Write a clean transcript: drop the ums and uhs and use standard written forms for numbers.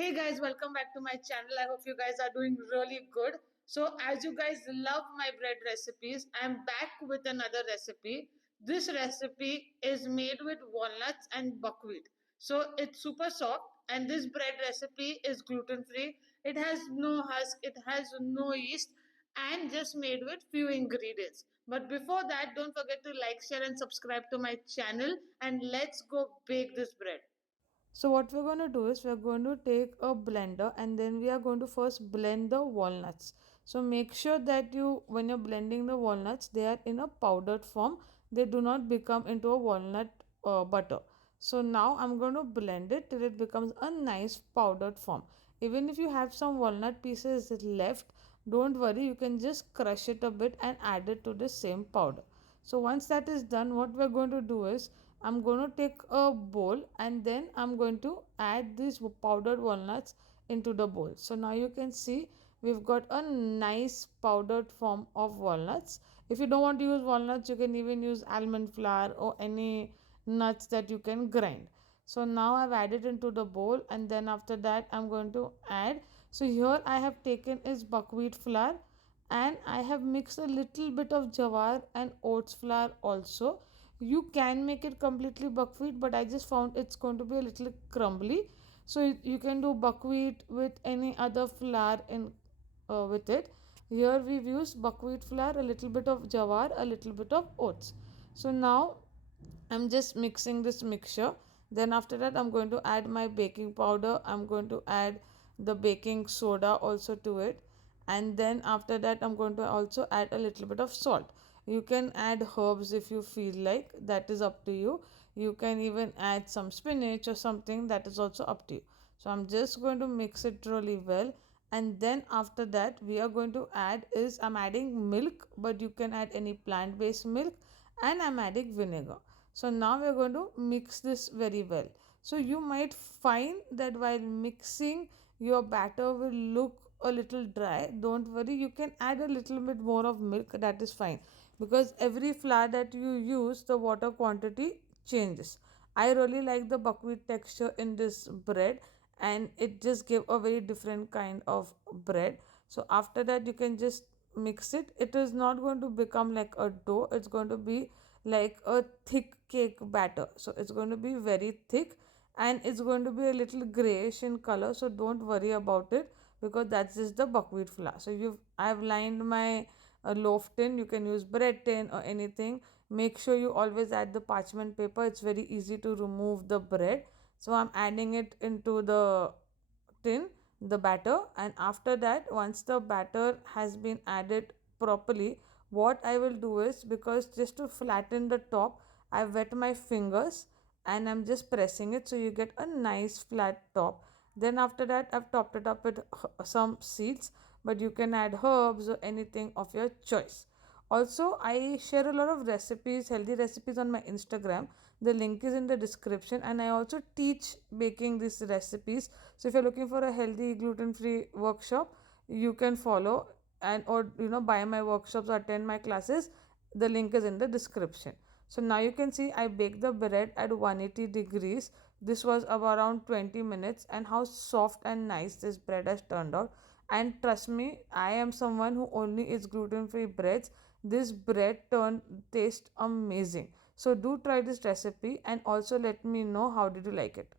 Hey guys, welcome back to my channel. I hope you guys are doing really good. So, as you guys love my bread recipes, I'm back with another recipe. This recipe is made with walnuts and buckwheat. So, it's super soft, and this bread recipe is gluten free. It has no husk, it has no yeast, and just made with few ingredients. But before that, don't forget to like, share, and subscribe to my channel, and let's go bake this bread. So what we're going to do is we're going to take a blender and then we are going to first blend the walnuts. So make sure that when you're blending the walnuts, they are in a powdered form. They do not become into a walnut butter. So now I'm going to blend it till it becomes a nice powdered form. Even if you have some walnut pieces left, don't worry, you can just crush it a bit and add it to the same powder. So once that is done, what we're going to do is I'm going to take a bowl and then I'm going to add these powdered walnuts into the bowl. So now you can see we've got a nice powdered form of walnuts. If you don't want to use walnuts, you can even use almond flour or any nuts that you can grind. So now I've added into the bowl and then after that I'm going to add. So here I have taken is buckwheat flour and I have mixed a little bit of jowar and oats flour also. You can make it completely buckwheat, but I just found it's going to be a little crumbly. So you can do buckwheat with any other flour in with it. Here we've used buckwheat flour, a little bit of jowar, a little bit of oats. So now I'm just mixing this mixture. Then after that I'm going to add my baking powder. I'm going to add the baking soda also to it. And then after that I'm going to also add a little bit of salt. You can add herbs if you feel like, that is up to you. You can even add some spinach or something, that is also up to you. So I'm just going to mix it really well. And then after that we are going to add is I'm adding milk, but you can add any plant based milk, and I'm adding vinegar. So now we're going to mix this very well. So you might find that while mixing your batter will look a little dry. Don't worry, you can add a little bit more of milk, that is fine, because every flour that you use the water quantity changes. I really like the buckwheat texture in this bread and it just give a very different kind of bread. So after that you can just mix it. It is not going to become like a dough, it's going to be like a thick cake batter. So it's going to be very thick and it's going to be a little grayish in color, so don't worry about it because that's just the buckwheat flour. So I've lined my loaf tin. You can use bread tin or anything. Make sure you always add the parchment paper, it's very easy to remove the bread. So I'm adding it into the tin, the batter, and after that once the batter has been added properly, what I will do is, because just to flatten the top, I wet my fingers and I'm just pressing it so you get a nice flat top. Then after that I've topped it up with some seeds, but you can add herbs or anything of your choice. Also, I share a lot of recipes, healthy recipes on my Instagram. The link is in the description, and I also teach baking these recipes. So if you're looking for a healthy gluten-free workshop, you can follow and or buy my workshops or attend my classes. The link is in the description. So now you can see I baked the bread at 180 degrees. This was about around 20 minutes, and how soft and nice this bread has turned out. And trust me, I am someone who only eats gluten-free breads. This bread turned taste amazing. So do try this recipe and also let me know how did you like it.